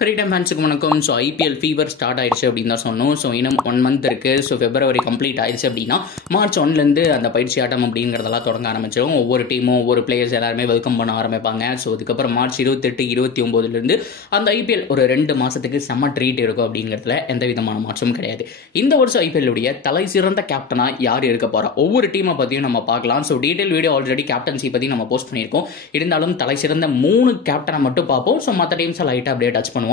Cricket ஃபேன்ஸுக்கு வணக்கம். So IPL fever start ஆயிடுச்சு அப்படின்னு தான் சொன்னோம். ஸோ இன்னும் 1 மந்த் இருக்குது. ஸோ February கம்ப்ளீட் ஆயிடுச்சு அப்படின்னா March 1லேருந்து அந்த பயிற்சி ஆட்டம் அப்படிங்கிறதெல்லாம் தொடங்க ஆரம்பிச்சிடும். ஒவ்வொரு டீமும் ஒவ்வொரு பிளேயர்ஸ் எல்லாருமே வெல்கம் பண்ண ஆரம்பிப்பாங்க. ஸோ அதுக்கப்புறம் March 28, 29லேருந்து அந்த ஐபிஎல் ஒரு 2 மாதத்துக்கு செம்ம ட்ரீட் இருக்கும் அப்படிங்கிறதுல எந்த விதமான மாற்றமும் கிடையாது. இந்த வருஷம் ஐபிஎல்லுடைய தலை சிறந்த கேப்டனாக யார் இருக்க போகிறா, ஒவ்வொரு டீமை பற்றியும் நம்ம பார்க்கலாம். So detail video already captaincy பற்றி நம்ம போஸ்ட் பண்ணியிருக்கோம். இருந்தாலும் தலை சிறந்த 3 கேப்டனை மட்டும் பார்ப்போம். ஸோ மற்ற டீம்ஸை லைட்டாக அப்படியே டச் பண்ணுவோம்.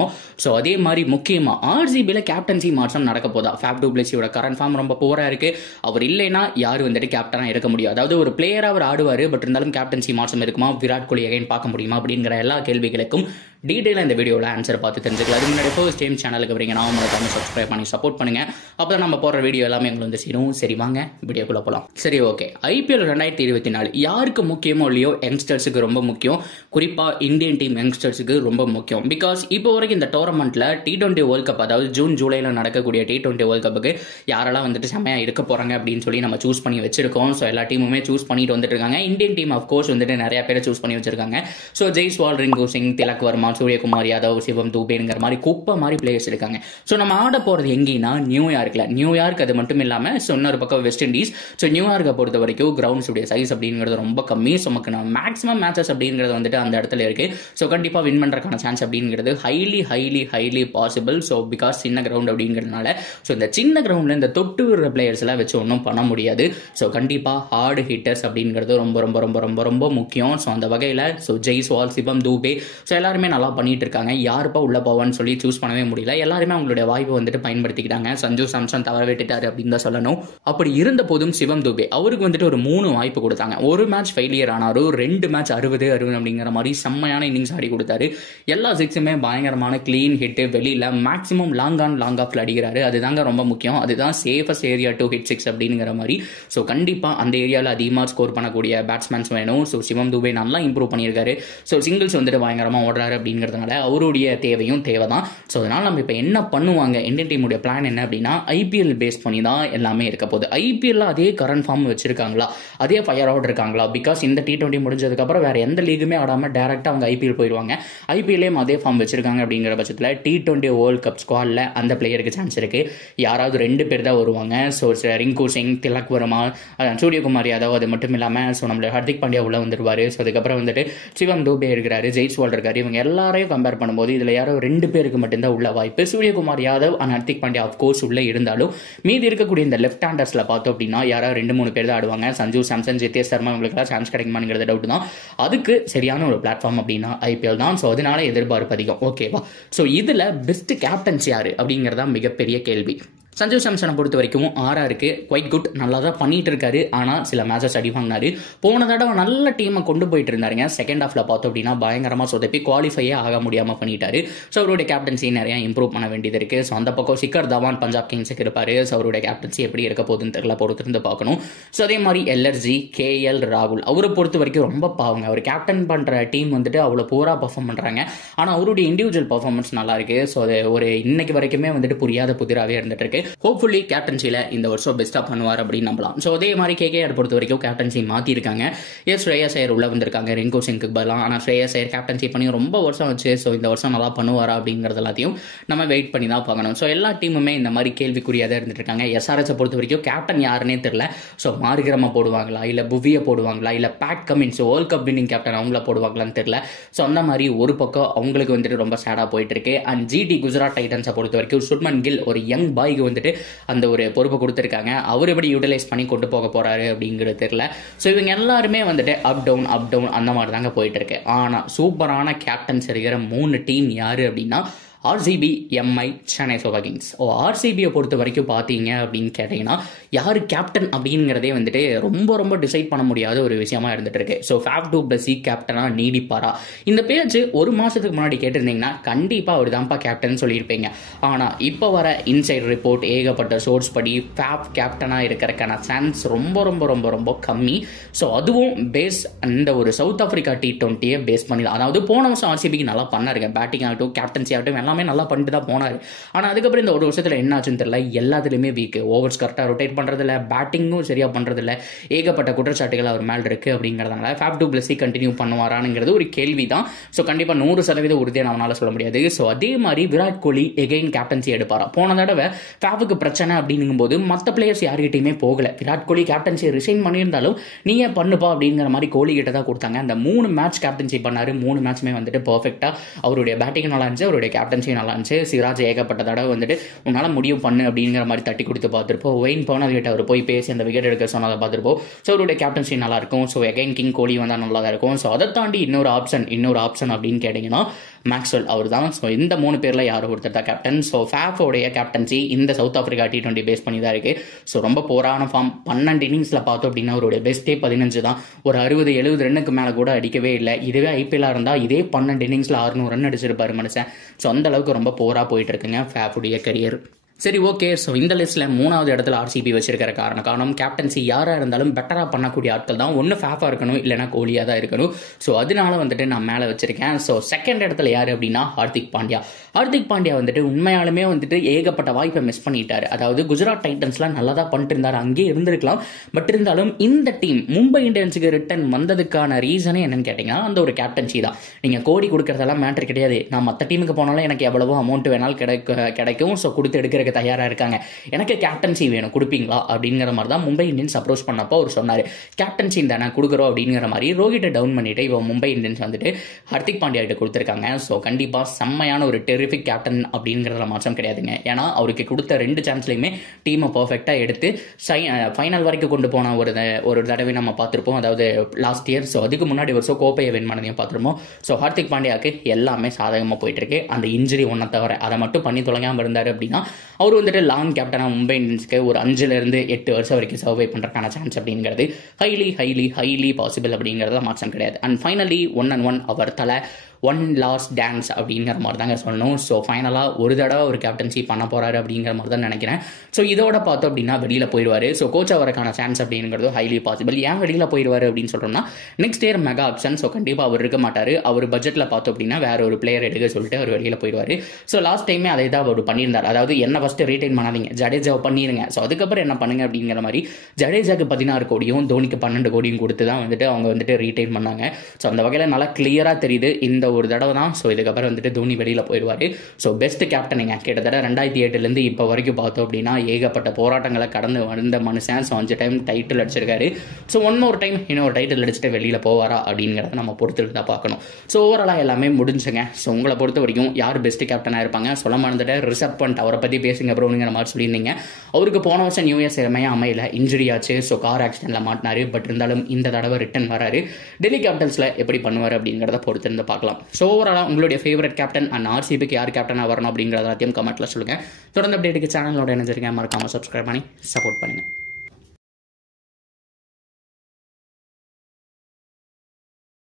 ஸோ அதே மாதிரி முக்கியமாக ஆர்சிபியில் கேப்டன்சி மாற்றம் நடக்க போதா. ஃபேப் டு பிளேசியோட கரண்ட் ஃபார்ம் ரொம்ப புவராக இருக்கு. அவர் இல்லைன்னா யார் வந்துட்டு கேப்டனாக இருக்க முடியும். அதாவது ஒரு பிளேயராக அவர் ஆடுவார், பட் இருந்தாலும் கேப்டன்சி மாற்றம் இருக்குமா, விராட் கோலி அகைன் பார்க்க முடியுமா அப்படிங்கிற எல்லா கேள்விகளுக்கும் டீட்டெயிலாக இந்த வீடியோவில் ஆன்சர் பார்த்து தெரிஞ்சுக்கலாம். அதுக்கு முன்னாடி ஃபர்ஸ்ட் டைம் சேனலுக்கு வரீங்கன்னா மறக்காம சப்ஸ்கிரைப் பண்ணி சப்போர்ட் பண்ணுங்க. அப்போ தான் நம்ம போடுற வீடியோ எல்லாமே எங்களுக்கு வந்து சேரும். சரி வாங்க வீடியோக்குள்ள போகலாம். சரி ஓகே, ஐபிஎல் 2024 யாருக்கு முக்கியமோ இல்லையோ யங்ஸ்டர்ஸுக்கு ரொம்ப முக்கியம். குறிப்பாக இந்தியன் டீம் யங்ஸ்டர்ஸுக்கு ரொம்ப முக்கியம். பிகாஸ் இப்போ வரைக்கும் இந்த டோர்னமெண்ட்டில் T20 வேர்ல்ட் கப், அதாவது ஜூன் ஜூலையில் நடக்கக்கூடிய T20 வேர்ல்ட் கப்புக்கு யாரெல்லாம் வந்துட்டு செம்மையாக இருக்க போகிறாங்க அப்படின்னு சொல்லி நம்ம சூஸ் பண்ணி வச்சிருக்கோம். ஸோ எல்லா டீமுமே சூஸ் பண்ணிட்டு வந்துட்டு இருக்காங்க. இந்தியன் டீம் ஆஃப்கோர்ஸ் வந்துட்டு நிறைய பேரை சூஸ் பண்ணி வச்சிருக்காங்க. ஸோ ஜெய்ஸ்வால், ரிங்கு சிங், திலக் வர்மா, சூரியகுமார் யாதவ், சிவம் தூபேங்கிற மாதிரி குப்பை மாதிரி பிளேயர்ஸ் இருக்காங்க. ஸோ நம்ம ஆட போகிறது எங்கேன்னா நியூயார்க். அது மட்டும் இல்லாமல் இன்னொரு பக்கம் வெஸ்ட் இண்டீஸ். ஸோ நியூயார்க்கை பொறுத்த வரைக்கும் கிரவுண்ட்ஸ் உடைய சைஸ் அப்படிங்கிறது ரொம்ப கம்மி. ஸோ நமக்கு மேக்ஸிமம் மேட்சஸ் அப்படிங்கிறது வந்துட்டு அந்த இடத்துல இருக்கு. ஸோ கண்டிப்பாக வின் பண்ணுறதுக்கான சான்ஸ் அப்படிங்கிறது ஹைலி பாசிபிள். ஸோ பிகாஸ் சின்ன கிரவுண்ட் அப்படிங்கிறதுனால ஸோ இந்த சின்ன கிரவுண்டில் இந்த தொட்டு விடுற பிளேயர்ஸ் எல்லாம் வச்சு ஒன்றும் பண்ண முடியாது. ஸோ கண்டிப்பாக ஹார்டு ஹிட்டர்ஸ் அப்படிங்கிறது ரொம்ப ரொம்ப ரொம்ப ரொம்ப ரொம்ப முக்கியம். ஸோ அந்த வகையில் ஜெய்ஸ்வால், சிவம் தூபே ஸோ எல்லாருமே நல்லா பண்ணிட்டு இருக்காங்க. யாருப்பா உள்ள போவான்னு சொல்லி சூஸ் பண்ணவே முடியல. எல்லாருமே அவங்களுடைய வாய்ப்பை வந்துட்டு பயன்படுத்திக்கிட்டாங்க. சஞ்சு சாம்சன் தவற விட்டுட்டாரு அப்படின்னு தான் சொல்லணும். அப்படி இருந்த போதும் சிவம் தூபே அவருக்கு வந்துட்டு ஒரு 3 வாய்ப்பு கொடுத்தாங்க. ஒரு மேட்ச் ஃபெயிலியர் ஆனாரு, 2 மேட்ச் 60 அப்படிங்கிற மாதிரி செம்மையான இன்னிங்ஸ் ஆடி கொடுத்தாரு. எல்லா சிக்ஸுமே பயங்கரமான கிளீன் ஹிட், வெளியில மேக்ஸிமம் லாங் ஆஃப்ல அடிக்கிறாரு. அதுதாங்க ரொம்ப முக்கியம். அதுதான் சேஃபஸ்ட் ஏரியா டு ஹிட் 6 அப்படிங்கிற மாதிரி. ஸோ கண்டிப்பா அந்த ஏரியாவில் அதிகமாக ஸ்கோர் பண்ணக்கூடிய பேட்ஸ்மேன்ஸ் வேணும். ஸோ சிவம் தூபே நல்லா இம்ப்ரூவ் பண்ணியிருக்காரு. ஸோ சிங்கிள்ஸ் வந்துட்டு பயங்கரமாக ஓடுறாரு அப்படிங்கிறதுனால அவருடைய தேவையும் தேவைதான். ஸோ அதனால் நம்ம இப்போ என்ன பண்ணுவாங்க, இந்தியன் டீமுடைய பிளான் என்ன அப்படின்னா ஐபிஎல் பேஸ் பண்ணி தான் எல்லாமே இருக்க போகுது. ஐபிஎல்ல அதே கரண்ட் ஃபார்ம் வச்சிருக்காங்களா, அதே ஃபயர் அவுட் இருக்காங்களா? பிகாஸ் இந்த T20 முடிஞ்சதுக்கப்புறம் வேற எந்த லீகுமே ஆடாமல் டேரெக்டாக அவங்க ஐபிஎல் போயிடுவாங்க. ஐபிஎல்லையும் அதே ஃபார்ம் வச்சிருக்காங்க அப்படிங்கிற பட்சத்தில் T20 வேர்ல்ட் கப் ஸ்குவாடில் அந்த பிளேயருக்கு சான்ஸ் இருக்கு. யாராவது 2 பேர் தான் வருவாங்க. ஸோ ரிங்கு சிங், திலக் வர்மா, சூரியகுமார் யாதவ், அது மட்டும் இல்லாமல் ஸோ நம்மளோட ஹர்திக் பாண்டியா உள்ள வந்துருவாரு. ஸோ அதுக்கப்புறம் வந்துட்டு சிவம் தூபே இருக்கிறாரு, ஜெய்ஸ்வால் இருக்காரு. இவங்க எல்லாரையும் கம்பேர் பண்ணும்போது இதில் யாரோ 2 பேருக்கு மட்டும்தான் உள்ள வாய்ப்பு. சூரியகுமார் யாதவ் அண்ட் ஹர்திக் பாண்டியா ஆஃப்கோர்ஸ் உள்ளே இருந்தாலும் மீதி இருக்கக்கூடிய இந்த லெஃப்ட் ஹேண்டர்ஸில் பார்த்தோம் அப்படின்னா யாராவது 2-3 பேர் தான் ஆடுவாங்க. சஞ்சு சாம்சன், ஜித்தேஷ் சர்மா இவங்களுக்குலாம் சான்ஸ் கிடைக்குமாங்கிறது டவுட் தான். அதுக்கு சரியான ஒரு பிளாட்ஃபார்ம் அப்படின்னா ஐபிஎல் தான். ஸோ அதனால எதிர்பார்ப்பு அதிகம். ஓகேவா? ஸோ இதில் பெஸ்ட் கேப்டன்ஸ் யாரு அப்படிங்கிறதா மிகப்பெரிய கேள்வி. சஞ்சு சாம்சனை பொறுத்த வரைக்கும் ஆர்ஆருக்கு குவைட் குட், நல்லா தான் பண்ணிட்டு இருக்காரு. ஆனால் சில மேட்சஸ் அடி வாங்கினாரு. போன தடவை நல்ல டீமை கொண்டு போயிட்டு இருந்தாருங்க. செகண்ட் ஹாஃப்ல பார்த்தோம் அப்படின்னா பயங்கரமாக சொதப்பி குவாலிஃபையே ஆக முடியாமல் பண்ணிட்டாரு. ஸோ அவருடைய கேப்டன்சி நிறைய இம்ப்ரூவ் பண்ண வேண்டியது இருக்கு. ஸோ அந்த பக்கம் சிக்கர் தவான் பஞ்சாப் கிங்ஸுக்கு இருப்பாரு. ஸோ அவருடைய கேப்டன்சி எப்படி இருக்க போகுதுன்னு தெரியல, பொறுத்திருந்து பார்க்கணும். ஸோ அதே மாதிரி எல்ஆர்ஜி, KL ராகுல் அவரை பொறுத்த வரைக்கும் ரொம்ப பாவங்க. அவர் கேப்டன் பண்ற டீம் வந்துட்டு அவ்வளோ பூரா பர்ஃபார்ம் பண்றாங்க. ஆனால் அவருடைய இண்டிவிஜுவல் பர்ஃபார்மன்ஸ் நல்லா இருக்கு. ஸோ அது ஒரு இன்னைக்கு வரைக்குமே வந்துட்டு புரியாத புதிராகவே இருந்துட்டு இருக்கு. ஹோப்ஃபுல்லி கேப்டன்சியில் இந்த வருஷம் பெஸ்ட்டாக பண்ணுவார் அப்படின்னு நம்பலாம். ஸோ அதே மாதிரி KKR பொறுத்த வரைக்கும் கேப்டன்சி மாற்றிருக்காங்க. ஸ்ரேயஸ் ஐயர் உள்ள வந்திருக்காங்க ரிங்கு சிங்க்கு பதிலாக. ஆனால் ஸ்ரேயஸ் ஐயர் கேப்டன்சி பண்ணி ரொம்ப வருஷம் வச்சு. ஸோ இந்த வருஷம் நல்லா பண்ணுவாரா அப்படிங்கிறது எல்லாத்தையும் நம்ம வெயிட் பண்ணி தான் பார்க்கணும். ஸோ எல்லா டீமுமே இந்த மாதிரி கேள்விக்குறியாக இருந்துட்டு இருக்காங்க. SRH பொறுத்த வரைக்கும் கேப்டன் யாருன்னே தெரியல. ஸோ மார்கிரமா போடுவாங்களா, இல்லை புவியை போடுவாங்களா, இல்லை Pat Cummins world cup winning captain அவங்கள போடுவாங்களான்னு தெரியல. ஸோ அந்த மாதிரி ஒரு பக்கம் அவங்களுக்கு வந்துட்டு ரொம்ப சேடாக போயிட்டு இருக்கு. அண்ட் GT குஜராத் டைட்டன்ஸை பொறுத்த வரைக்கும் சுப்மன் கில் ஒரு யங் பாய்க்கு வந்துட்டு அந்த ஒரு பொறுப்பை கொடுத்துருக்காங்க. அவர் எப்படி யூட்டிலைஸ் பண்ணி கொண்டு போக போறாரு அப்படிங்கிறது தெரியல. ஸோ இவங்க எல்லாருமே வந்துட்டு அப் டவுன் அந்த மாதிரி தாங்க போயிட்டு இருக்கு. ஆனால் சூப்பரான கேப்டன்ஸ் இருக்கிற 3 டீம் யாரு அப்படின்னா RCB, MI, Chennai Super Kings. RCBயை பொறுத்த வரைக்கும் பார்த்தீங்க அப்படின்னு கேட்டிங்கன்னா யார் கேப்டன் அப்படிங்கிறதே வந்துட்டு ரொம்ப ரொம்ப டிசைட் பண்ண முடியாத ஒரு விஷயமா இருந்துட்டு இருக்கு. ஸோ ஃபேப் டு பிளஸி கேப்டனா நீடிப்பாரா? இந்த பேச்சு 1 மாதத்துக்கு முன்னாடி கேட்டிருந்தீங்கன்னா கண்டிப்பாக அவர் தான்ப்பா கேப்டன் சொல்லியிருப்பீங்க. ஆனால் இப்போ வர இன்சைட் ரிப்போர்ட், ஏகப்பட்ட சோர்ஸ் படி ஃபேப் கேப்டனாக இருக்கிறதுக்கான சான்ஸ் ரொம்ப ரொம்ப ரொம்ப ரொம்ப கம்மி. ஸோ அதுவும் பேஸ் அந்த ஒரு சவுத் ஆப்பிரிக்கா T20 பேஸ் பண்ணி தான். அதாவது போன வருஷம் RCBக்கு நல்லா பண்ணாருங்க. பேட்டிங் ஆகட்டும், கேப்டன்சி ஆகட்டும், எல்லாம் எல்லாமே நல்லா பண்ணிட்டு தான் போனார். ஆனால் அதுக்கப்புறம் இந்த ஒரு வருஷத்தில் என்ன ஆச்சுன்னு தெரியல, எல்லாத்துலேயுமே வீக். ஓவர்ஸ் கரெக்டாக ரொட்டேட் பண்ணுறதில்ல, பேட்டிங்கும் சரியாக பண்ணுறதில்ல, ஏகப்பட்ட குற்றச்சாட்டுகள் அவர் மேல் இருக்குது. அப்படிங்கிறதுனால ஃபேஃப் டு பிளஸி கண்டினியூ பண்ணுவாரானுங்கிறது ஒரு கேள்வி தான். ஸோ கண்டிப்பாக 100% உறுதியாக நம்மளால சொல்ல முடியாது. ஸோ அதே மாதிரி விராட் கோலி எகைன் கேப்டன்சி எடுப்பாரா? போன தடவை ஃபேஃபுக்கு பிரச்சனை அப்படிங்கும்போது மற்ற பிளேயர்ஸ் யார்கிட்டையுமே போகல. விராட் கோலி கேப்டன்சியை ரிசைன் பண்ணியிருந்தாலும் நீ ஏன் பண்ணுப்பா அப்படிங்கிற மாதிரி கோலி கிட்ட தான் கொடுத்தாங்க. அந்த 3 மேட்ச் கேப்டன்சி பண்ணாரு. 3 மேட்ச்மே வந்துட்டு பர்ஃபெக்டாக அவருடைய பேட்டிங் நல்லா இருந்துச்சு, அவருடைய கேப்டன்சி நல்லா இருந்துச்சு. சிராஜ் ஏகப்பட்ட தடவை வந்துட்டு உன்னால் முடிவு பண்ணு அப்படிங்கிற மாதிரி தட்டி கொடுத்து பார்த்துருப்போம். ஒயின் பர்னர் கிட்ட அவர் போய் பேசி அந்த விக்கெட் எடுக்க சொன்னதை பார்த்துருப்போம். ஸோ அவருடைய கேப்டன்சி நல்லா இருக்கும். ஸோ எகைன் கிங் கோலி வந்தால் நல்லா தான் இருக்கும். ஸோ அதை தாண்டி இன்னொரு ஆப்ஷன் அப்படின்னு கேட்டிங்கன்னா மேக்ஸ்வெல் அவர் தான். ஸோ இந்த 3 பேரில் யாரோ ஒருத்தர் தான் கேப்டன். ஸோ ஃபேஃபோடைய கேப்டன்சி இந்த சவுத் ஆஃப்ரிக்கா T20 பேஸ் பண்ணி தான் இருக்குது. ஸோ ரொம்ப போரான ஃபார்ம். 12 இன்னிங்ஸில் பார்த்தோம் அப்படின்னா அவருடைய பெஸ்ட்டே 15 தான். ஒரு 60-70 ரன்னுக்கு மேலே கூட அடிக்கவே இல்லை. இதுவே ஐபிஎல்லாக இருந்தால் இதே 12 இன்னிங்ஸில் 600 ரன் அடிச்சிருப்பாரு மனுஷன். ஸோ அந்த அளவுக்கு ரொம்ப போராக போயிட்டு இருக்குங்க ஃபேஃபுடைய கரியர். சரி, ஓகே. ஸோ இந்த லிஸ்ட்டில் 3வது இடத்துல RCB வச்சிருக்கிற காரணம் கேப்டன்சி யாராக இருந்தாலும் பெட்டராக பண்ணக்கூடிய ஆட்கள் தான். ஒன்று ஃபேஃபாக இருக்கணும், இல்லைனா கோலியாக தான் இருக்கணும். ஸோ அதனால வந்துட்டு நான் மேலே வச்சிருக்கேன். ஸோ செகண்ட் இடத்துல யார் அப்படின்னா ஹார்திக் பாண்டியா வந்துட்டு உண்மையாலுமே வந்துட்டு ஏகப்பட்ட வாய்ப்பை மிஸ் பண்ணிட்டாரு. அதாவது குஜராத் டைட்டன்ஸ்லாம் நல்லா தான் பண்ணிட்டு இருந்தார், அங்கேயே இருந்திருக்கலாம். பட் இருந்தாலும் இந்த டீம் மும்பை இந்தியன்ஸுக்கு ரிட்டர்ன் வந்ததுக்கான ரீசனே என்னன்னு கேட்டிங்கன்னா அந்த ஒரு கேப்டன்சி தான். நீங்கள் கோடி கொடுக்குறதெல்லாம் மேட்ரு கிடையாது. நான் மற்ற டீமுக்கு போனாலும் எனக்கு எவ்வளவோ அமௌண்ட் வேணாலும் கிடைக்கும். ஸோ கொடுத்து எடுக்கிறதுக்கு தயாராக இருக்காங்க. எனக்கு கேப்டன்சி வேணும், கொடுப்பீங்களா அப்படிங்கிற மாதிரி தான் மும்பை இந்தியன்ஸ் அப்ரோச் பண்ணப்போ அவர் சொன்னார். கேப்டன்சி தானே கொடுக்குறோம் அப்படிங்கிற மாதிரி ரோஹிட்டை டவுன் பண்ணிட்டு இப்போ மும்பை இந்தியன்ஸ் வந்துட்டு ஹார்திக் பாண்டியா கிட்ட கொடுத்துருக்காங்க. ஸோ கண்டிப்பாக செம்மையான ஒரு டெரிஃபிக் கேப்டன் அப்படிங்கிறதுல மாற்றம் கிடையாதுங்க. ஏன்னா அவருக்கு கொடுத்த 2 சான்ஸ்லையுமே டீமை பர்ஃபெக்டாக எடுத்து ஃபைனல் வரைக்கும் கொண்டு போன ஒரு தடவை நம்ம பார்த்துருப்போம். அதாவது லாஸ்ட் இயர். ஸோ அதுக்கு முன்னாடி வருஷம் கோப்பையை வின் பண்ணதையும் பார்த்துருப்போம். ஸோ ஹார்திக் பாண்டியாவுக்கு எல்லாமே சாதகமாக போயிட்டு இருக்கு. அந்த இன்ஜுரி ஒன்றை தவிர அதை மட்டும் பண்ணி தொலைக்காமல் இருந்தார் அப்படின்னா அவர் வந்துட்டு லாங் கேப்டனாக மும்பை இந்தியன்ஸ்க்கு ஒரு 5 to 8 வருஷம் வரைக்கும் சர்வை பண்ணுறதுக்கான சான்ஸ் அப்படிங்கிறது ஹைலி பாசிபிள் அப்படிங்கிறத மாற்றம் கிடையாது. அண்ட் ஃபைனலி 1 அவர் தலை ஒன் லாஸ்ட் டான்ஸ் அப்படிங்கிற மாதிரி தாங்க சொல்லணும். ஸோ ஃபைனலாக ஒரு தடவை ஒரு கேப்டன்சி பண்ண போகிறாரு அப்படிங்கிற மாதிரி தான் நினைக்கிறேன். ஸோ இதோட பார்த்தோம் அப்படின்னா வெளியில் போயிடுவார். ஸோ கோச் அவருக்கான சான்ஸ் அப்படிங்கிறது ஹைலி பாசிபிள். ஏன் வெளியில் போயிடுவார் அப்படின்னு சொல்கிறோம்னா next year mega option. So கண்டிப்பாக அவர் இருக்க மாட்டார். அவர் பட்ஜெட்டில் பார்த்தோம் அப்படின்னா வேற ஒரு பிளேயர் எடுக்க சொல்லிட்டு அவர் வெளியில் போயிடுவார். ஸோ லாஸ்ட் டைமே அதை தான் அவர் பண்ணியிருந்தார். அதாவது என்ன ஃபஸ்ட்டு ரீட்டைன் பண்ணாதீங்க, ஜடேஜாவை பண்ணிடுங்க. ஸோ அதுக்கப்புறம் என்ன பண்ணுங்க அப்படிங்கிற மாதிரி ஜடேஜாக்கு 16 கோடியும் தோனிக்கு 12 கோடியும் கொடுத்து தான் வந்துட்டு அவங்க வந்துட்டு ரீட்டைன் பண்ணாங்க. ஸோ அந்த வகையில் நல்லா கிளியராக தெரியுது இந்த ஒரு தடவை தான். ஸோ இதுக்கப்புறம் வந்துட்டு தோனி வெளியில் போயிடுவார். ஸோ பெஸ்ட் கேப்டனுங்க. கிட்டத்தட்ட 2008 இப்போ வரைக்கும் பார்த்தோம் அப்படின்னா ஏகப்பட்ட போராட்டங்களை கடந்து வந்த மனுஷன். ஸோ 5 டைம் டைட்டில் அடிச்சிருக்காரு. ஸோ இன்னொரு டைம் இன்னொரு டைட்டில் அடிச்சுட்டு வெளியில் போவாரா அப்படிங்கிறத நம்ம பொறுத்துட்டு தான் பார்க்கணும். ஸோ ஓவராலாக எல்லாமே முடிஞ்சுங்க. ஸோ உங்களை பொறுத்த வரைக்கும் யார் பெஸ்ட் கேப்டனாக இருப்பாங்க சொல்ல மறந்துட்டு ரிசர்வ் பண்ணிட்டு அவரை பற்றி பேசுங்க ப்ரோங்கிற மாதிரி சொல்லியிருந்தீங்க. அவருக்கு போன வருஷம் நியூ இயர்ஸ் அமையல, இன்ஜுரி ஆச்சு. ஸோ கார் ஆக்சிடென்ட்டில் மாட்டினாரு. பட் இருந்தாலும் இந்த தடவை ரிட்டர்ன் வராரு. டெல்லி கேபிட்டல்ஸில் எப்படி பண்ணுவார் அப்படிங்கிறத பொறுத்து இருந்து பார்க்கலாம். ஸோ ஓவராலாக உங்களுடைய ஃபேவரட் கேப்டன் அண்ட் RCBக்கு யார் கேப்டனாக வரணும் அப்படிங்கிறத எல்லாத்தையும் கமெண்ட்டில் சொல்லுங்கள். தொடர்ந்து அப்டேட்டுக்கு சேனலோட இணைஞ்சிருக்கேன். மறக்காமல் சப்ஸ்கிரைப் பண்ணி சப்போர்ட் பண்ணுங்கள்.